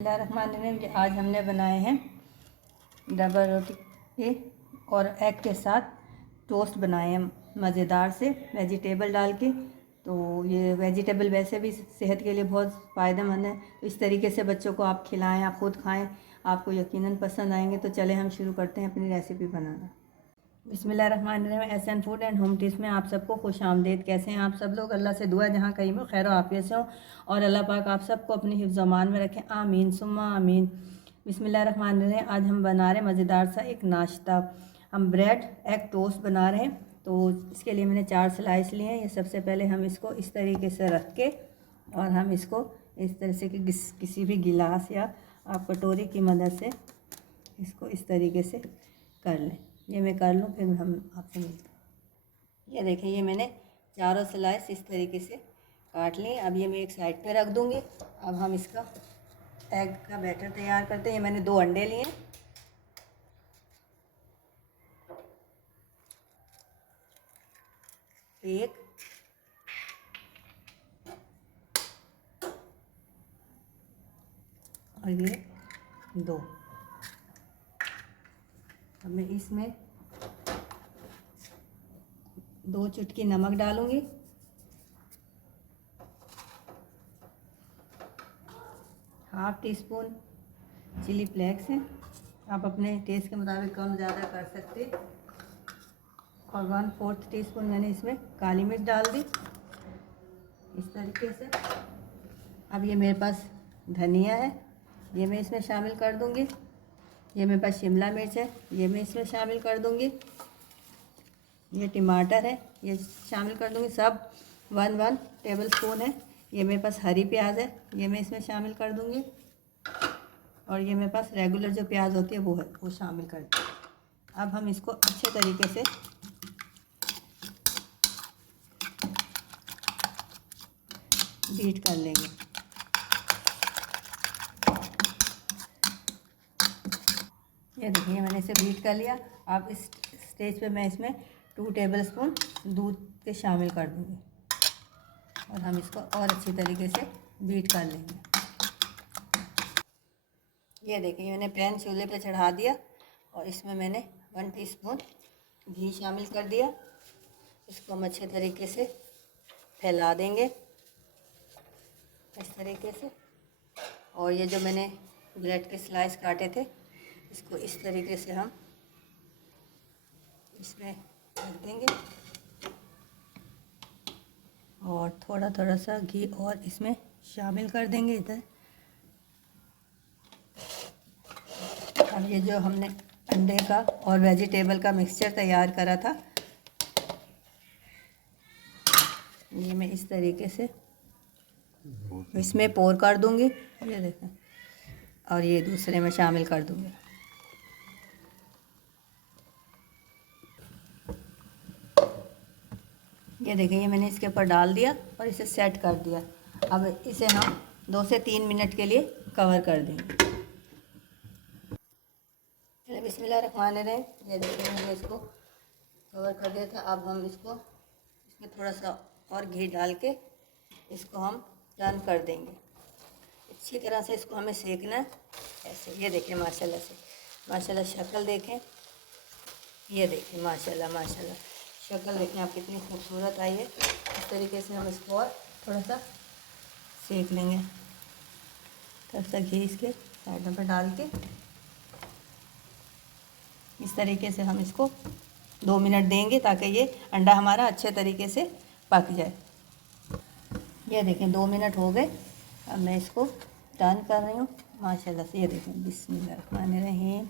बिस्मिल्लाहिर्रहमानिर्रहीम। आज हमने बनाए हैं डबल रोटी के और एग के साथ टोस्ट बनाए हैं मज़ेदार से वेजिटेबल डाल के। तो ये वेजिटेबल वैसे भी सेहत के लिए बहुत फ़ायदेमंद है। तो इस तरीके से बच्चों को आप खिलाएं, आप ख़ुद खाएं, आपको यकीनन पसंद आएंगे। तो चले हम शुरू करते हैं अपनी रेसिपी बनाना। बिस्मिल्लाहिर्रहमानिर्रहीम। SN food and home tips में आप सबको खुश आमदीद। कैसे हैं आप सब लोग? अल्लाह से दुआ जहाँ कहीं में खैर आफियत से हो और अल्लाह पाक आप सबको अपनी हिफ्ज़ अमान में रखें, आमीन सुम्मा आमीन। बिस्मिल्लाहिर्रहमानिर्रहीम। आज हम बना रहे हैं मज़ेदार सा एक नाश्ता। हम ब्रेड एग टोस्ट बना रहे हैं। तो इसके लिए मैंने 4 स्लाइस लिए हैं। ये सबसे पहले हम इसको इस तरीके से रख के और हम इसको इस तरह से कि किसी भी गिलास या आप कटोरी की मदद से इसको इस तरीके से कर लें। ये मैं कर लूँ, फिर हम आपसे मिलते हैं। ये देखिए, ये मैंने चारों स्लाइस इस तरीके से काट लिए। अब ये मैं एक साइड पे रख दूँगी। अब हम इसका एग का बैटर तैयार करते हैं। ये मैंने 2 अंडे लिए, एक और ये 2। अब मैं इसमें 2 चुटकी नमक डालूँगी, half teaspoon chilli flakes है, आप अपने टेस्ट के मुताबिक कम ज़्यादा कर सकते। और 1/4 टीस्पून मैंने इसमें काली मिर्च डाल दी इस तरीके से। अब ये मेरे पास धनिया है, ये मैं इसमें शामिल कर दूँगी। ये मेरे पास शिमला मिर्च है, ये मैं इसमें शामिल कर दूँगी। ये टमाटर है, ये शामिल कर दूँगी। सब 1 टेबल स्पून है। ये मेरे पास हरी प्याज है, ये मैं इसमें शामिल कर दूँगी। और ये मेरे पास रेगुलर जो प्याज होती है वो है, वो शामिल कर दूँगी। अब हम इसको अच्छे तरीके से बीट कर लेंगे। ये देखिए, मैंने इसे बीट कर लिया। अब इस स्टेज पे मैं इसमें 2 टेबल स्पून दूध के शामिल कर दूँगी और हम इसको और अच्छी तरीके से बीट कर लेंगे। ये देखिए, मैंने पैन चूल्हे पे चढ़ा दिया और इसमें मैंने 1 टीस्पून घी शामिल कर दिया। इसको हम अच्छे तरीके से फैला देंगे इस तरीके से। और ये जो मैंने ब्रेड के स्लाइस काटे थे, इसको इस तरीके से हम इसमें रख देंगे और थोड़ा थोड़ा सा घी और इसमें शामिल कर देंगे इधर। अब ये जो हमने अंडे का और वेजिटेबल का मिक्सचर तैयार करा था, ये मैं इस तरीके से इसमें पोर कर दूंगी। ये देखें, और ये दूसरे में शामिल कर दूंगी। ये देखें, ये मैंने इसके ऊपर डाल दिया और इसे सेट कर दिया। अब इसे हम 2 से 3 मिनट के लिए कवर कर देंगे। चलिए बिस्मिल्लाहिर्रहमानिर्रहीम। ये देखिए, मैंने इसको कवर कर दिया था। अब हम इसको इसमें थोड़ा सा और घी डाल के इसको हम टर्न कर देंगे। अच्छी तरह से इसको हमें सेकना है ऐसे। ये देखें, माशाल्लाह शक्ल देखें। ये देखें, माशाल्लाह शक्ल देखें आप कितनी खूबसूरत आई है। इस तरीके से हम इसको और थोड़ा सा सेक लेंगे। थोड़ा सा घी इसके साइडों पर डाल के इस तरीके से हम इसको 2 मिनट देंगे ताकि ये अंडा हमारा अच्छे तरीके से पक जाए। ये देखें, 2 मिनट हो गए। अब मैं इसको टर्न कर रही हूँ माशाल्लाह से। ये देखें, बिस्मिल्लाहिर्रहमानिर्रहीम,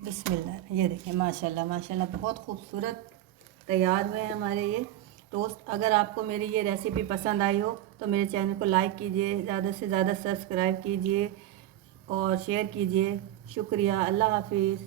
बिस्मिल्लाह। ये देखें, माशाल्लाह बहुत खूबसूरत तैयार हुए हैं हमारे ये टोस्ट। अगर आपको मेरी ये रेसिपी पसंद आई हो तो मेरे चैनल को लाइक कीजिए, ज़्यादा से ज़्यादा सब्सक्राइब कीजिए और शेयर कीजिए। शुक्रिया। अल्लाह हाफिज़।